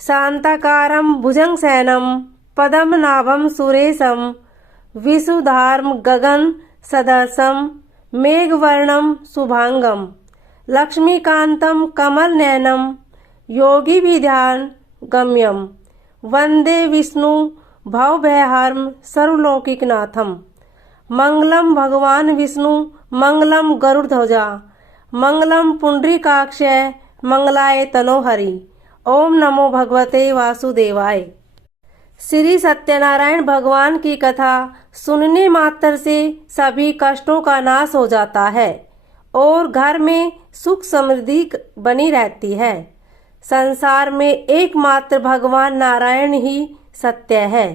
शांताकारं भुजंगशयनं पद्मनाभं सुरेशं विशुधार्म गगन सदृशं मेघवर्णं शुभांगं लक्ष्मीकांतं कमलनयनं योगिविद्यान गम्यं वंदे विष्णु भवभयहरं सर्वलौकिकनाथं। मंगलम भगवान विष्णु मंगलम गरुड़ध्वजा मंगलम पुंडरीकाक्षय मंगलाय तनोहरि। ओम नमो भगवते वासुदेवाय। श्री सत्यनारायण भगवान की कथा सुनने मात्र से सभी कष्टों का नाश हो जाता है और घर में सुख समृद्धि बनी रहती है। संसार में एकमात्र भगवान नारायण ही सत्य है,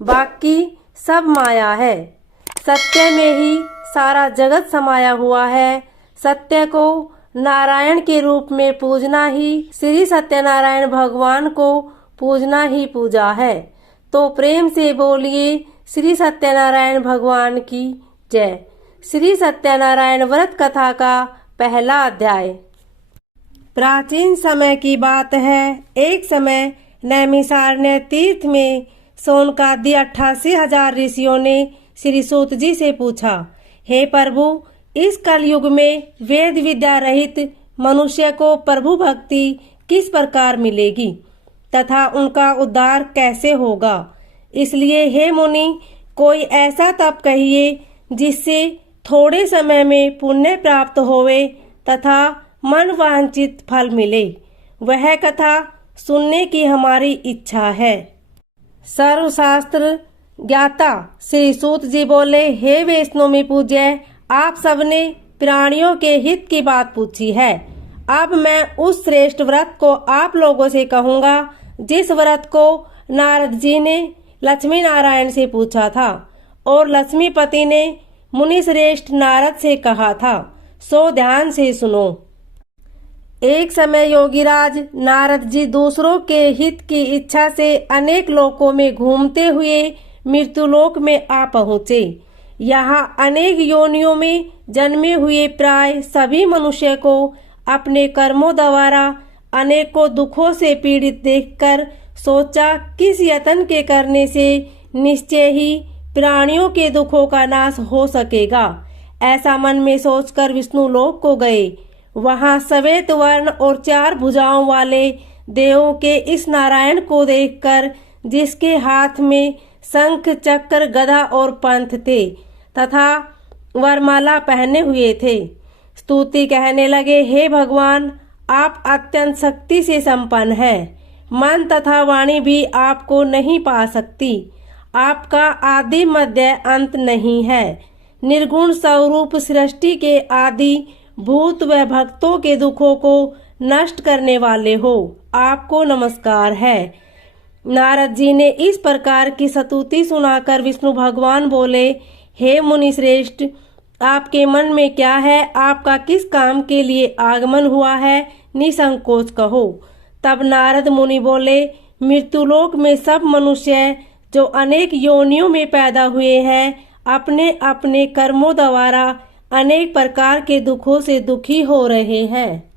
बाकी सब माया है। सत्य में ही सारा जगत समाया हुआ है। सत्य को नारायण के रूप में पूजना ही श्री सत्यनारायण भगवान को पूजना ही पूजा है। तो प्रेम से बोलिए श्री सत्यनारायण भगवान की जय। श्री सत्यनारायण व्रत कथा का पहला अध्याय। प्राचीन समय की बात है। एक समय नैमिषारण्य तीर्थ में शौनकादि 88,000 ऋषियों ने श्री सूत जी से पूछा, हे प्रभु, इस कलयुग में वेद विद्या रहित मनुष्य को प्रभु भक्ति किस प्रकार मिलेगी तथा उनका उद्धार कैसे होगा। इसलिए हे मुनि, कोई ऐसा तप कहिए जिससे थोड़े समय में पुण्य प्राप्त होवे तथा मन वांछित फल मिले। वह कथा सुनने की हमारी इच्छा है। सर्वशास्त्र ज्ञाता श्री सूत जी बोले, हे वैष्णव में पूज्य, आप सबने प्राणियों के हित की बात पूछी है। अब मैं उस श्रेष्ठ व्रत को आप लोगों से कहूँगा जिस व्रत को नारद जी ने लक्ष्मी नारायण से पूछा था और लक्ष्मीपति ने मुनि श्रेष्ठ नारद से कहा था। सो ध्यान से सुनो। एक समय योगीराज नारद जी दूसरों के हित की इच्छा से अनेक लोकों में घूमते हुए मृत्युलोक में आ पहुँचे। यहाँ अनेक योनियों में जन्मे हुए प्राय सभी मनुष्य को अपने कर्मों द्वारा अनेकों दुखों से पीड़ित देखकर सोचा, किस यत्न के करने से निश्चय ही प्राणियों के दुखों का नाश हो सकेगा। ऐसा मन में सोचकर विष्णु लोक को गए। वहाँ श्वेत वर्ण और 4 भुजाओं वाले देवों के इस नारायण को देखकर, जिसके हाथ में शंख चक्र गदा और पंथ थे तथा वरमाला पहने हुए थे, स्तुति कहने लगे, हे भगवान, आप अत्यंत शक्ति से संपन्न हैं। मन तथा वाणी भी आपको नहीं पा सकती। आपका आदि मध्य अंत नहीं है। निर्गुण स्वरूप सृष्टि के आदि भूत व भक्तों के दुखों को नष्ट करने वाले हो। आपको नमस्कार है। नारद जी ने इस प्रकार की स्तुति सुनाकर विष्णु भगवान बोले, हे मुनि श्रेष्ठ, आपके मन में क्या है? आपका किस काम के लिए आगमन हुआ है? निसंकोच कहो। तब नारद मुनि बोले, मृत्युलोक में सब मनुष्य जो अनेक योनियों में पैदा हुए हैं, अपने अपने कर्मों द्वारा अनेक प्रकार के दुखों से दुखी हो रहे हैं।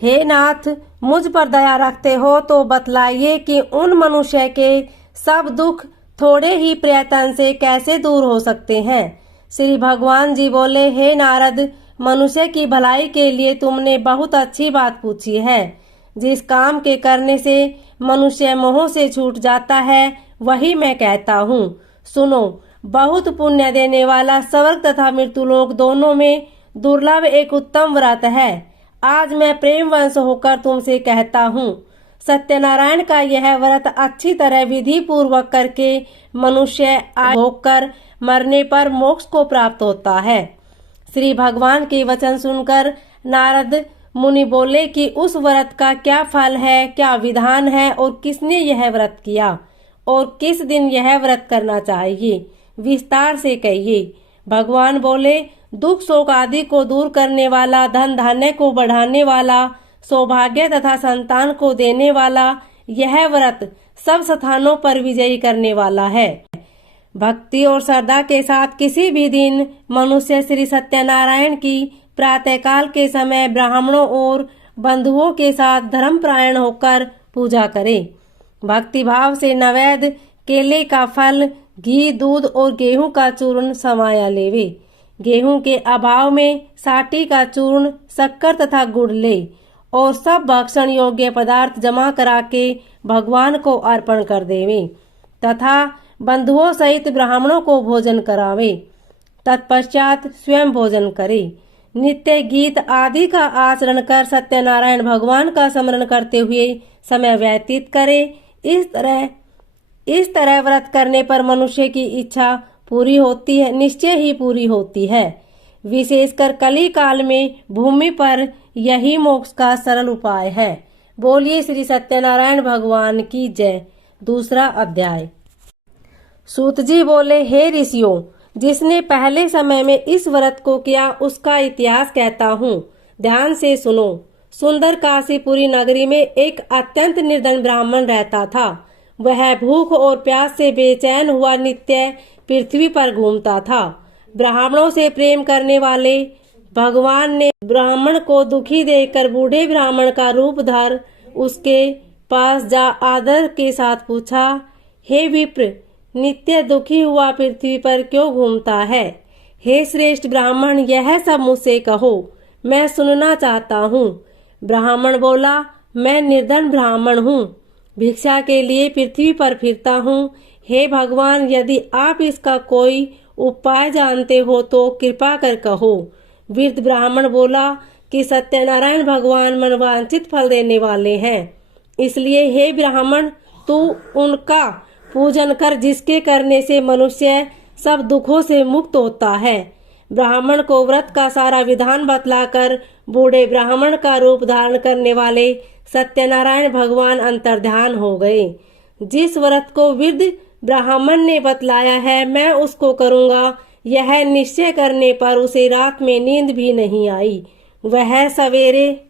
हे नाथ, मुझ पर दया रखते हो तो बतलाइए कि उन मनुष्य के सब दुख थोड़े ही प्रयत्न से कैसे दूर हो सकते हैं। श्री भगवान जी बोले, हे नारद, मनुष्य की भलाई के लिए तुमने बहुत अच्छी बात पूछी है। जिस काम के करने से मनुष्य मोह से छूट जाता है वही मैं कहता हूँ। सुनो, बहुत पुण्य देने वाला स्वर्ग तथा मृत्युलोक दोनों में दुर्लभ एक उत्तम व्रत है। आज मैं प्रेम वंश होकर तुमसे कहता हूँ। सत्यनारायण का यह व्रत अच्छी तरह विधि पूर्वक करके मनुष्य होकर मरने पर मोक्ष को प्राप्त होता है। श्री भगवान के वचन सुनकर नारद मुनि बोले कि उस व्रत का क्या फल है, क्या विधान है और किसने यह व्रत किया और किस दिन यह व्रत करना चाहिए, विस्तार से कहिए। भगवान बोले, दुख शोक आदि को दूर करने वाला, धन धान्य को बढ़ाने वाला, सौभाग्य तथा संतान को देने वाला यह व्रत सब स्थानों पर विजयी करने वाला है। भक्ति और श्रद्धा के साथ किसी भी दिन मनुष्य श्री सत्यनारायण की प्रातःकाल के समय ब्राह्मणों और बंधुओं के साथ धर्मपरायण होकर पूजा करे। भक्तिभाव से नैवेद्य केले का फल, घी, दूध और गेहूं का चूर्ण समाया लेवे। गेहूं के अभाव में साटी का चूर्ण, शक्कर तथा गुड़ ले और सब भक्षण योग्य पदार्थ जमा करा के भगवान को अर्पण कर देवे तथा बंधुओं सहित ब्राह्मणों को भोजन करावे। तत्पश्चात स्वयं भोजन करे। नित्य गीत आदि का आचरण कर सत्यनारायण भगवान का स्मरण करते हुए समय व्यतीत करे। इस तरह व्रत करने पर मनुष्य की इच्छा पूरी होती है, निश्चय ही पूरी होती है। विशेषकर कली काल में भूमि पर यही मोक्ष का सरल उपाय है। बोलिए श्री सत्यनारायण भगवान की जय। दूसरा अध्याय। सूत जी बोले, हे ऋषियों, जिसने पहले समय में इस व्रत को किया उसका इतिहास कहता हूँ, ध्यान से सुनो। सुंदर काशीपुरी नगरी में एक अत्यंत निर्धन ब्राह्मण रहता था। वह भूख और प्यास से बेचैन हुआ नित्य पृथ्वी पर घूमता था। ब्राह्मणों से प्रेम करने वाले भगवान ने ब्राह्मण को दुखी देखकर बूढ़े ब्राह्मण का रूप धर उसके पास जा आदर के साथ पूछा, हे विप्र, नित्य दुखी हुआ पृथ्वी पर क्यों घूमता है? हे श्रेष्ठ ब्राह्मण, यह सब मुझसे कहो, मैं सुनना चाहता हूँ। ब्राह्मण बोला, मैं निर्धन ब्राह्मण हूँ, भिक्षा के लिए पृथ्वी पर फिरता हूँ। हे भगवान, यदि आप इसका कोई उपाय जानते हो तो कृपा कर कहो। वृद्ध ब्राह्मण बोला कि सत्यनारायण भगवान मनवांछित फल देने वाले हैं, इसलिए हे ब्राह्मण, तू उनका पूजन कर, जिसके करने से मनुष्य सब दुखों से मुक्त होता है। ब्राह्मण को व्रत का सारा विधान बतलाकर बूढ़े ब्राह्मण का रूप धारण करने वाले सत्यनारायण भगवान अंतर्ध्यान हो गए। जिस व्रत को वृद्ध ब्राह्मण ने बतलाया है मैं उसको करूँगा, यह निश्चय करने पर उसे रात में नींद भी नहीं आई। वह सवेरे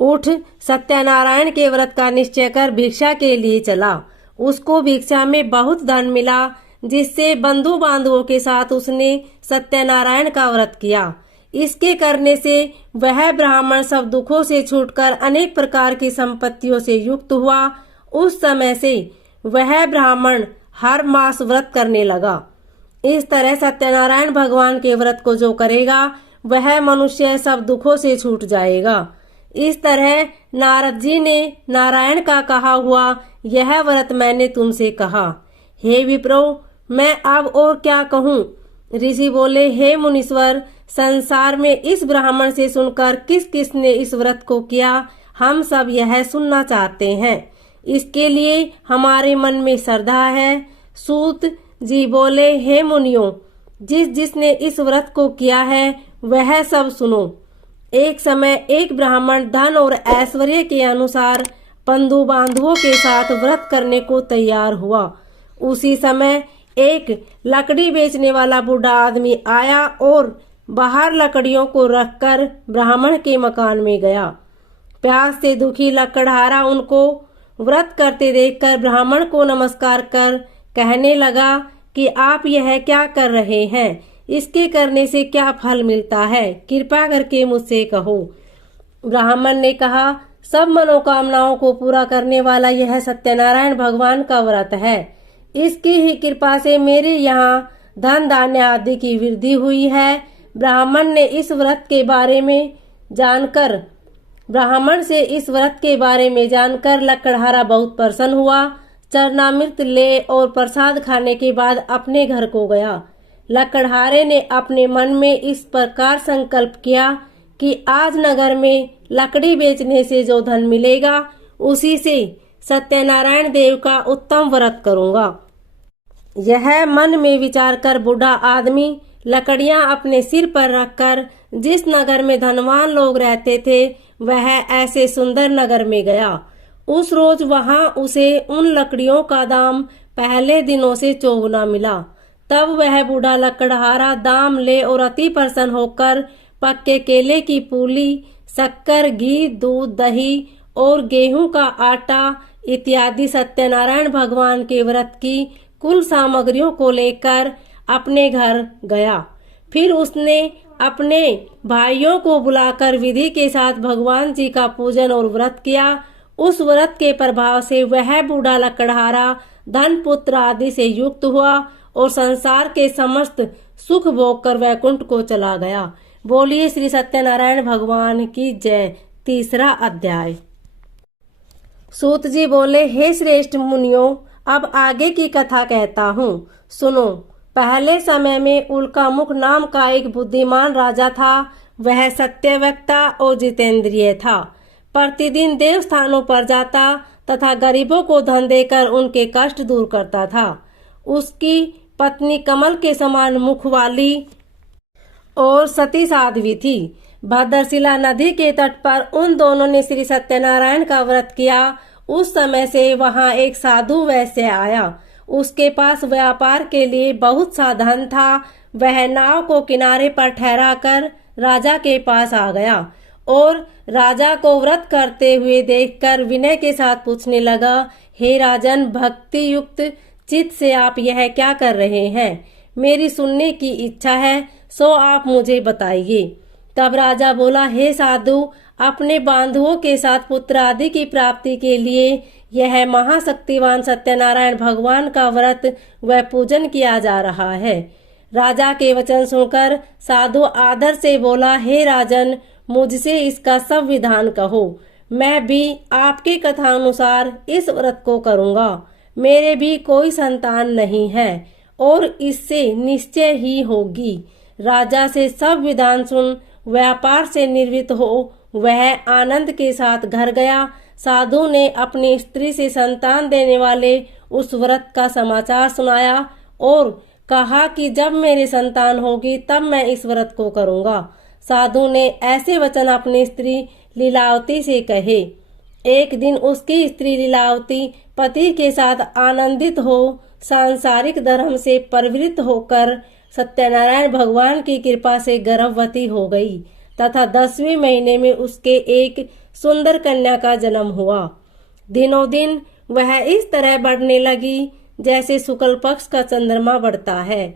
उठ सत्यनारायण के व्रत का निश्चय कर भिक्षा के लिए चला। उसको भिक्षा में बहुत धन मिला, जिससे बंधु बांधवों के साथ उसने सत्यनारायण का व्रत किया। इसके करने से वह ब्राह्मण सब दुखों से छूटकर अनेक प्रकार की संपत्तियों से युक्त हुआ। उस समय से वह ब्राह्मण हर मास व्रत करने लगा। इस तरह सत्यनारायण भगवान के व्रत को जो करेगा वह मनुष्य सब दुखों से छूट जाएगा। इस तरह नारद जी ने नारायण का कहा हुआ यह व्रत मैंने तुमसे कहा। हे विप्रो, मैं अब और क्या कहूँ? ऋषि बोले, हे मुनीश्वर, संसार में इस ब्राह्मण से सुनकर किस किस ने इस व्रत को किया, हम सब यह सुनना चाहते हैं। इसके लिए हमारे मन में श्रद्धा है। सूत जी बोले, हे मुनियों, जिसने इस व्रत को किया है वह सब सुनो। एक समय एक ब्राह्मण धन और ऐश्वर्य के अनुसार बंधु बांधवों के साथ व्रत करने को तैयार हुआ। उसी समय एक लकड़ी बेचने वाला बूढ़ा आदमी आया और बाहर लकड़ियों को रखकर ब्राह्मण के मकान में गया। प्यास से दुखी लकड़हारा उनको व्रत करते देखकर ब्राह्मण को नमस्कार कर कहने लगा कि आप यह क्या कर रहे हैं? इसके करने से क्या फल मिलता है? कृपा करके मुझसे कहो। ब्राह्मण ने कहा, सब मनोकामनाओं को पूरा करने वाला यह सत्यनारायण भगवान का व्रत है। इसकी ही कृपा से मेरे यहाँ धन धान्य आदि की वृद्धि हुई है। ब्राह्मण से इस व्रत के बारे में जानकर लकड़हारा बहुत प्रसन्न हुआ। चरणामृत ले और प्रसाद खाने के बाद अपने घर को गया। लकड़हारे ने अपने मन में इस प्रकार संकल्प किया कि आज नगर में लकड़ी बेचने से जो धन मिलेगा उसी से सत्यनारायण देव का उत्तम व्रत करूंगा। यह मन में विचार कर बूढ़ा आदमी लकड़ियां अपने सिर पर रखकर जिस नगर में धनवान लोग रहते थे वह ऐसे सुंदर नगर में गया। उस रोज वहां उसे उन लकड़ियों का दाम पहले दिनों से चौगुना मिला। तब वह बूढ़ा लकड़हारा दाम ले और अति प्रसन्न होकर पक्के केले की पूली, शक्कर, घी, दूध, दही और गेहूं का आटा इत्यादि सत्यनारायण भगवान के व्रत की कुल सामग्रियों को लेकर अपने घर गया। फिर उसने अपने भाइयों को बुलाकर विधि के साथ भगवान जी का पूजन और व्रत किया। उस व्रत के प्रभाव से वह बूढ़ा लकड़हारा धन पुत्र आदि से युक्त हुआ और संसार के समस्त सुख भोग कर वैकुंठ को चला गया। बोलिए श्री सत्यनारायण भगवान की जय। तीसरा अध्याय। सूत जी बोले, हे श्रेष्ठ मुनियों, अब आगे की कथा कहता हूँ, सुनो। पहले समय में उल्कामुख नाम का एक बुद्धिमान राजा था। वह सत्यवक्ता और जितेंद्रिय था। प्रतिदिन देव स्थानों पर जाता तथा गरीबों को धन देकर उनके कष्ट दूर करता था। उसकी पत्नी कमल के समान मुख वाली और सती साध्वी थी। भद्रशिला नदी के तट पर उन दोनों ने श्री सत्यनारायण का व्रत किया। उस समय से वहां एक साधु वैश्य आया। उसके पास व्यापार के लिए बहुत सा धन था। वह नाव को किनारे पर ठहराकर राजा के पास आ गया और राजा को व्रत करते हुए देखकर विनय के साथ पूछने लगा, हे राजन, भक्ति युक्त चित्त से आप यह क्या कर रहे हैं? मेरी सुनने की इच्छा है, सो आप मुझे बताइए। तब राजा बोला, हे साधु, अपने बांधुओं के साथ पुत्र आदि की प्राप्ति के लिए यह महाशक्तिवान सत्यनारायण भगवान का व्रत व पूजन किया जा रहा है। राजा के वचन सुनकर साधु आदर से बोला, हे राजन, मुझसे इसका सब विधान कहो। मैं भी आपकी कथा अनुसार इस व्रत को करूँगा। मेरे भी कोई संतान नहीं है और इससे निश्चय ही होगी। राजा से सब विधान सुन व्यापार से निवृत्त हो वह आनंद के साथ घर गया। साधु ने अपनी स्त्री से संतान देने वाले उस व्रत का समाचार सुनाया और कहा कि जब मेरी संतान होगी तब मैं इस व्रत को करूँगा। साधु ने ऐसे वचन अपनी स्त्री लीलावती से कहे। एक दिन उसकी स्त्री लीलावती पति के साथ आनंदित हो सांसारिक धर्म से प्रवृत्त होकर सत्यनारायण भगवान की कृपा से गर्भवती हो गई तथा 10वें महीने में उसके एक सुंदर कन्या का जन्म हुआ। दिनों दिन वह इस तरह बढ़ने लगी जैसे शुक्ल पक्ष का चंद्रमा बढ़ता है।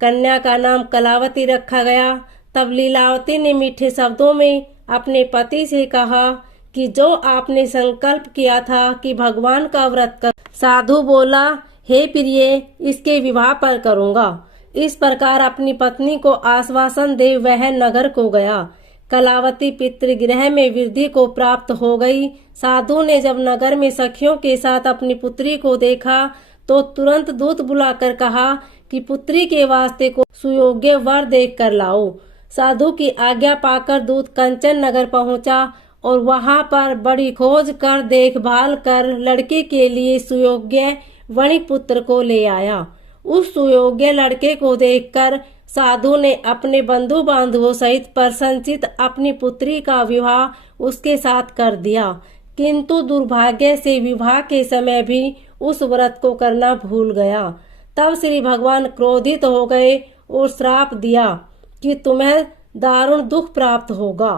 कन्या का नाम कलावती रखा गया। तब लीलावती ने मीठे शब्दों में अपने पति से कहा कि जो आपने संकल्प किया था कि भगवान का व्रत कर। साधु बोला, हे प्रिय, इसके विवाह पर करूँगा। इस प्रकार अपनी पत्नी को आश्वासन दे वह नगर को गया। कलावती पितृगृह में वृद्धि को प्राप्त हो गई। साधु ने जब नगर में सखियों के साथ अपनी पुत्री को देखा तो तुरंत दूत बुलाकर कहा कि पुत्री के वास्ते को सुयोग्य वर देख कर लाओ। साधु की आज्ञा पाकर दूत कंचन नगर पहुंचा और वहां पर बड़ी खोज कर देखभाल कर लड़के के लिए सुयोग्य वणिक पुत्र को ले आया। उस सुयोग्य लड़के को देखकर साधु ने अपने बंधु बांधवों सहित प्रसन्नचित्त अपनी पुत्री का विवाह उसके साथ कर दिया। किंतु दुर्भाग्य से विवाह के समय भी उस व्रत को करना भूल गया। तब श्री भगवान क्रोधित हो गए और श्राप दिया कि तुम्हें दारुण दुख प्राप्त होगा।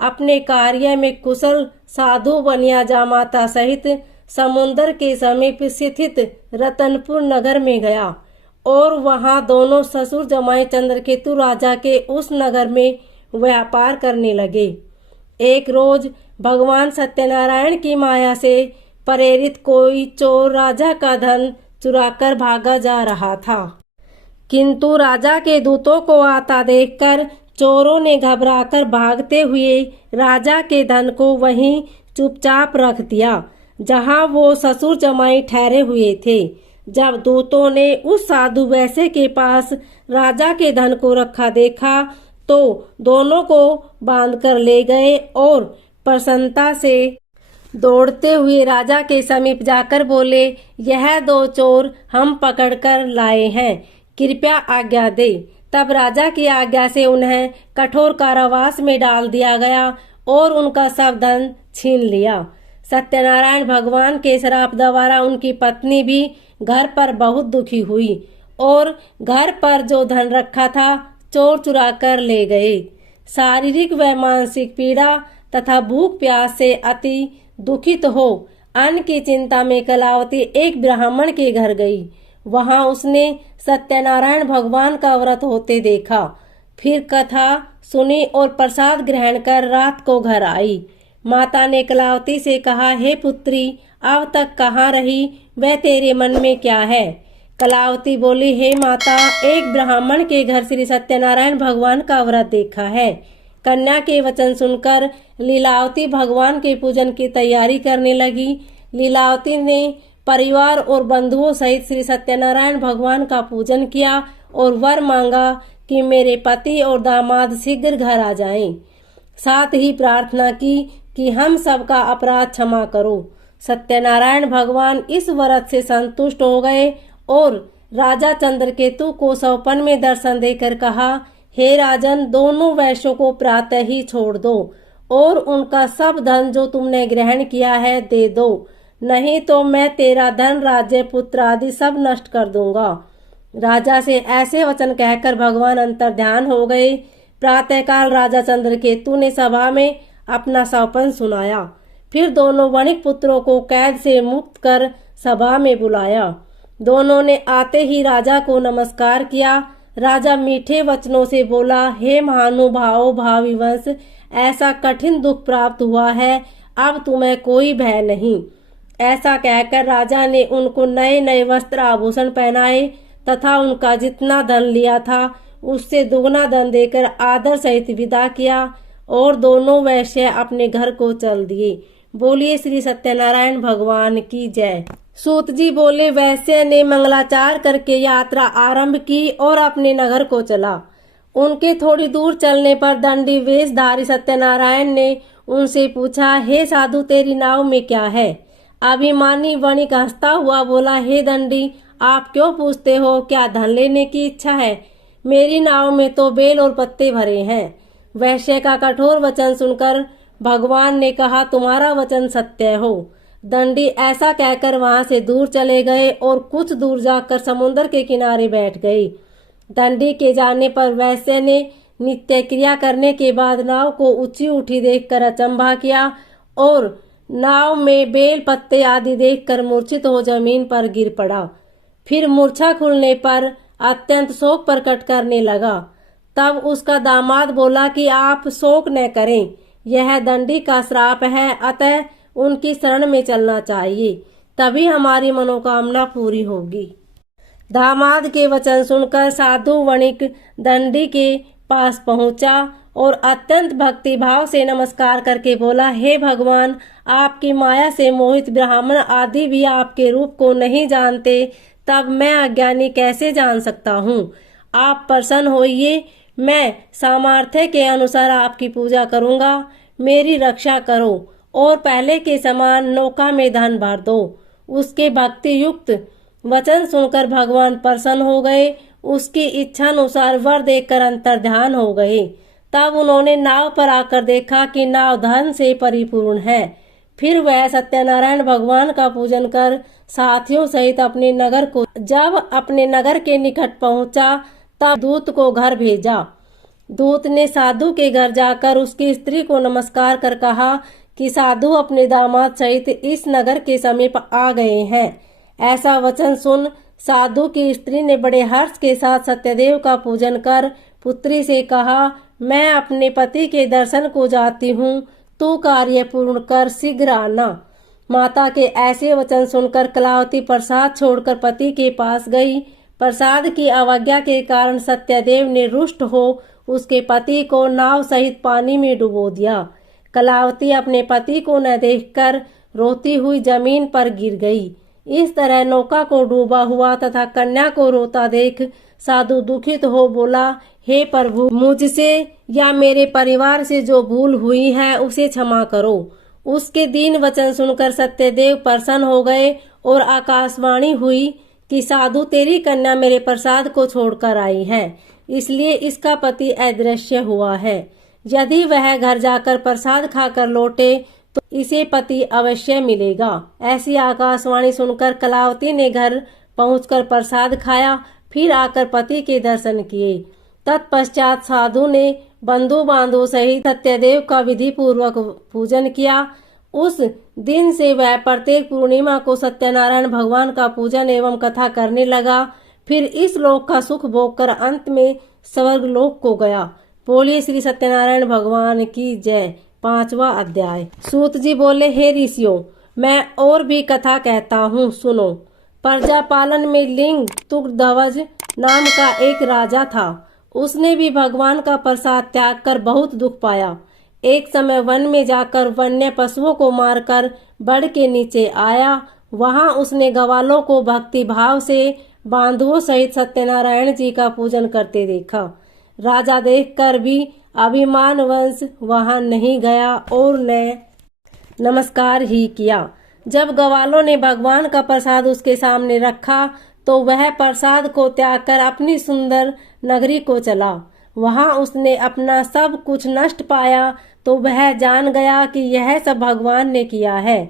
अपने कार्य में कुशल साधु बनिया जामाता सहित समुद्र के समीप स्थित रतनपुर नगर में गया और वहां दोनों ससुर जमाई चंद्रकेतु राजा के उस नगर में व्यापार करने लगे। एक रोज भगवान सत्यनारायण की माया से प्रेरित कोई चोर राजा का धन चुराकर भागा जा रहा था। किंतु राजा के दूतों को आता देखकर चोरों ने घबराकर भागते हुए राजा के धन को वहीं चुपचाप रख दिया जहां वो ससुर जमाई ठहरे हुए थे। जब दूतों ने उस साधु वैश्य के पास राजा के धन को रखा देखा तो दोनों को बांधकर ले गए और प्रसन्नता से दौड़ते हुए राजा के समीप जाकर बोले, यह दो चोर हम पकड़कर लाए हैं, कृपया आज्ञा दे। तब राजा की आज्ञा से उन्हें कठोर कारावास में डाल दिया गया और उनका सब धन छीन लिया। सत्यनारायण भगवान के श्राप द्वारा उनकी पत्नी भी घर पर बहुत दुखी हुई और घर पर जो धन रखा था चोर चुरा कर ले गए। शारीरिक व मानसिक पीड़ा तथा भूख प्यास से अति दुखित हो अन्न की चिंता में कलावती एक ब्राह्मण के घर गई। वहां उसने सत्यनारायण भगवान का व्रत होते देखा। फिर कथा सुनी और प्रसाद ग्रहण कर रात को घर आई। माता ने कलावती से कहा, हे पुत्री, अब तक कहाँ रही, वह तेरे मन में क्या है? कलावती बोली, हे माता, एक ब्राह्मण के घर श्री सत्यनारायण भगवान का व्रत देखा है। कन्या के वचन सुनकर लीलावती भगवान के पूजन की तैयारी करने लगी। लीलावती ने परिवार और बंधुओं सहित श्री सत्यनारायण भगवान का पूजन किया और वर मांगा कि मेरे पति और दामाद शीघ्र घर आ जाएं। साथ ही प्रार्थना की कि हम सबका अपराध क्षमा करो। सत्यनारायण भगवान इस व्रत से संतुष्ट हो गए और राजा चंद्रकेतु को सौपन में दर्शन देकर कहा, हे राजन, दोनों वैश्यों को प्रातः ही छोड़ दो और उनका सब धन जो तुमने ग्रहण किया है दे दो, नहीं तो मैं तेरा धन, राज्य, पुत्र आदि सब नष्ट कर दूंगा। राजा से ऐसे वचन कहकर भगवान अंतर्ध्यान हो गए। प्रातःकाल राजा चंद्रकेतु ने सभा में अपना सौपन सुनाया। फिर दोनों वणिक पुत्रों को कैद से मुक्त कर सभा में बुलाया। दोनों ने आते ही राजा को नमस्कार किया। राजा मीठे वचनों से बोला, हे महानुभाव भावी वंश, ऐसा कठिन दुख प्राप्त हुआ है, अब तुम्हें कोई भय नहीं। ऐसा कहकर राजा ने उनको नए नए वस्त्र आभूषण पहनाए तथा उनका जितना धन लिया था उससे दुगना धन देकर आदर सहित विदा किया और दोनों वैश्य अपने घर को चल दिए। बोलिए श्री सत्यनारायण भगवान की जय। सूत जी बोले, वैश्य ने मंगलाचार करके यात्रा आरंभ की और अपने नगर को चला। उनके थोड़ी दूर चलने पर दंडी वेशधारी सत्यनारायण ने उनसे पूछा, हे साधु, तेरी नाव में क्या है? अभिमानी वणिक हंसता हुआ बोला, हे दंडी, आप क्यों पूछते हो? क्या धन लेने की इच्छा है? मेरी नाव में तो बेल और पत्ते भरे हैं। वैश्य का कठोर वचन सुनकर भगवान ने कहा, तुम्हारा वचन सत्य हो। दंडी ऐसा कहकर वहां से दूर चले गए और कुछ दूर जाकर समुद्र के किनारे बैठ गए। दंडी के जाने पर वैश्य ने नित्य क्रिया करने के बाद नाव को ऊंची उठी देखकर अचंभा किया और नाव में बेल पत्ते आदि देखकर मूर्छित हो जमीन पर गिर पड़ा। फिर मूर्छा खुलने पर अत्यंत शोक प्रकट करने लगा। तब उसका दामाद बोला कि आप शोक न करें, यह दंडी का श्राप है, अतः उनकी शरण में चलना चाहिए, तभी हमारी मनोकामना पूरी होगी। दामाद के वचन सुनकर साधु वणिक दंडी के पास पहुंचा और अत्यंत भक्ति भाव से नमस्कार करके बोला, हे भगवान, आपकी माया से मोहित ब्राह्मण आदि भी आपके रूप को नहीं जानते, तब मैं अज्ञानी कैसे जान सकता हूँ? आप प्रसन्न होइए, मैं सामर्थ्य के अनुसार आपकी पूजा करूँगा। मेरी रक्षा करो और पहले के समान नौका में धन भर दो। उसके भक्ति युक्त वचन सुनकर भगवान प्रसन्न हो गए। उसकी इच्छा अनुसार वर देकर अंतर्ध्यान हो गए। तब उन्होंने नाव पर आकर देखा कि नाव धन से परिपूर्ण है। फिर वह सत्यनारायण भगवान का पूजन कर साथियों सहित अपने नगर को, जब अपने नगर के निकट पहुंचा तब दूत को घर भेजा। दूत ने साधु के घर जाकर उसकी स्त्री को नमस्कार कर कहा कि साधु अपने दामाद सहित इस नगर के समीप आ गए हैं। ऐसा वचन सुन साधु की स्त्री ने बड़े हर्ष के साथ सत्यदेव का पूजन कर पुत्री से कहा, मैं अपने पति के दर्शन को जाती हूँ, तू कार्य पूर्ण कर शीघ्र आना। माता के ऐसे वचन सुनकर कलावती प्रसाद छोड़कर पति के पास गई। प्रसाद की अवज्ञा के कारण सत्यदेव ने रुष्ट हो उसके पति को नाव सहित पानी में डुबो दिया। कलावती अपने पति को न देखकर रोती हुई जमीन पर गिर गई। इस तरह नौका को डूबा हुआ तथा कन्या को रोता देख साधु दुखित हो बोला, हे प्रभु, मुझसे या मेरे परिवार से जो भूल हुई है उसे क्षमा करो। उसके दीन वचन सुनकर सत्यदेव प्रसन्न हो गए और आकाशवाणी हुई कि साधु, तेरी कन्या मेरे प्रसाद को छोड़कर आई है, इसलिए इसका पति अदृश्य हुआ है। यदि वह घर जाकर प्रसाद खाकर लौटे तो इसे पति अवश्य मिलेगा। ऐसी आकाशवाणी सुनकर कलावती ने घर पहुंचकर प्रसाद खाया, फिर आकर पति के दर्शन किए। तत्पश्चात साधु ने बंधु बांधव सहित सत्यदेव का विधि पूर्वक पूजन किया। उस दिन से वह प्रत्येक पूर्णिमा को सत्यनारायण भगवान का पूजन एवं कथा करने लगा। फिर इस लोक का सुख भोग कर अंत में स्वर्ग लोक को गया। बोलिए श्री सत्यनारायण भगवान की जय। 5वां अध्याय। सूत जी बोले, हे ऋषियों, मैं और भी कथा कहता हूँ, सुनो। प्रजापालन में लिंग तुगध्वज नाम का एक राजा था। उसने भी भगवान का प्रसाद त्याग कर बहुत दुख पाया। एक समय वन में जाकर वन्य पशुओं को मारकर बड़ के नीचे आया। वहां उसने ग्वालों को भक्ति भाव से बांधुओं सहित सत्यनारायण जी का पूजन करते देखा। राजा देखकर भी अभिमानवश वहां नहीं गया और ने नमस्कार ही किया। जब ग्वालों ने भगवान का प्रसाद उसके सामने रखा तो वह प्रसाद को त्याग कर अपनी सुंदर नगरी को चला। वहां उसने अपना सब कुछ नष्ट पाया तो वह जान गया कि यह सब भगवान ने किया है।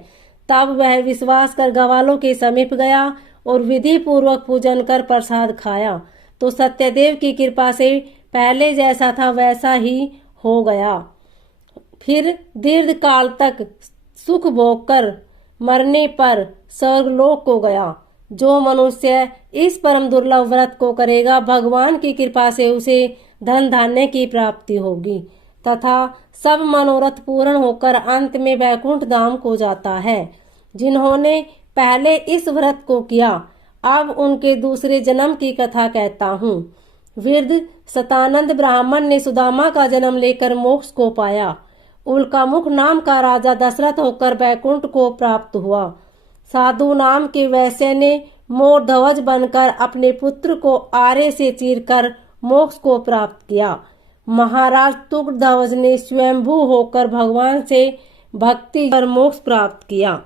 तब वह विश्वास कर ग्वालों के समीप गया और विधि पूर्वक पूजन कर प्रसाद खाया तो सत्यदेव की कृपा से पहले जैसा था वैसा ही हो गया। फिर दीर्घ काल तक सुख भोग कर मरने पर स्वर्गलोक को गया। जो मनुष्य इस परम दुर्लभ व्रत को करेगा, भगवान की कृपा से उसे धन धान्य की प्राप्ति होगी तथा सब मनोरथ पूर्ण होकर अंत में वैकुंठ धाम को जाता है। जिन्होंने पहले इस व्रत को किया, अब उनके दूसरे जन्म की कथा कहता हूँ। वृद्ध सतानंद ब्राह्मण ने सुदामा का जन्म लेकर मोक्ष को पाया। उल्कामुख नाम का राजा दशरथ होकर वैकुंठ को प्राप्त हुआ। साधु नाम के वैश्य ने मोर ध्वज बनकर अपने पुत्र को आरे से चीरकर मोक्ष को प्राप्त किया। महाराज तुगध्वज ने स्वयंभू होकर भगवान से भक्ति कर मोक्ष प्राप्त किया।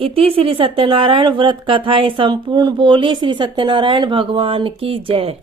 इति श्री सत्यनारायण व्रत कथाएं संपूर्ण। बोली श्री सत्यनारायण भगवान की जय।